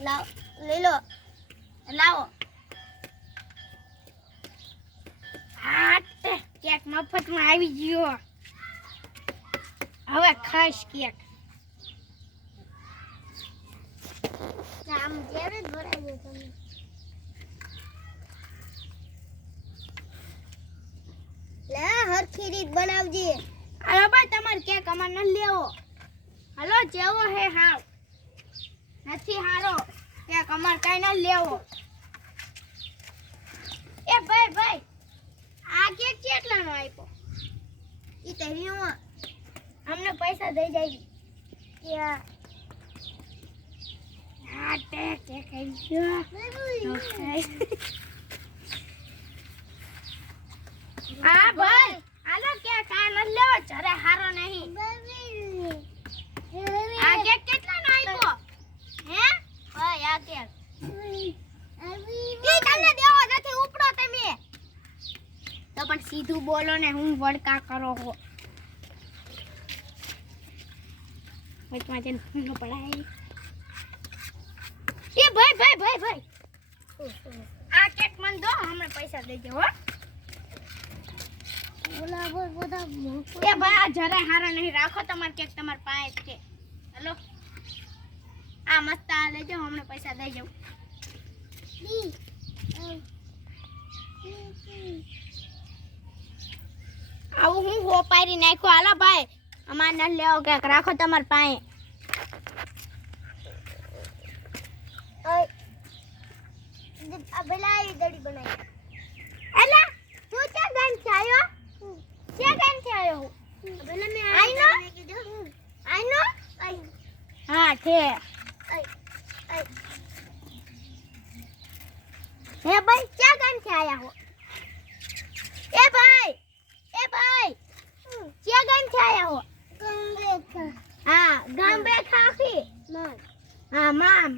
લાવ લઈ લો લાવો હા કેક મફતમાં આવી ગયો હવે ખાસ કેક આમ જેરે ભરાઈ ગયો તમે લે હરખી રીત બનાવજે હાલો ભાઈ તમારે કેક અમાર ન લેવો હાલો જેવો હે હાવ નથી હારો કેક અમાર કઈ ન લેવો એ ભાઈ આ કેક કેટલાનો આપ્યો ઈ તો હિયો અમને પૈસા દઈ જાય યા આ તે કેક આવી ગયો હા ભાઈ હાલો કેક આ ન લેવો જરે હારો નહીં આ કેક કેટલાનો આપ્યો હે ભાઈ આ કેક ઈ તમને દેવો નથી ઉપડો તમે તો પણ સીધું બોલો ને હું વડકા કરો હો વચમાં જઈને ફૂલો પડાય એ ભાઈ આ કેક મન દો હમણાં પૈસા દેજો હો બોલા બોલા એ ભાઈ આ જરાય હારા નહીં રાખો તમાર કેક તમાર પાસે છે હાલો આ મસ્ત આ લેજો હમણાં પૈસા દઈ જાઉં આવું હું હોપારી નાખ્યો હાલો ભાઈ અમાર ન લેવો કેક રાખો તમાર પાસે આ ભલાઈ દડી બનાવી એલા તું ક્યાં ગામ થી આવ્યો ક્યાં ગામ થી આવ્યો ભલા મે આઈ નો હા છે હે ભાઈ ક્યાં ગામ થી આયા હો એ ભાઈ ક્યાં ગામ થી આયા હો કંગે હા ગામ બે ખાખી માન હા મામ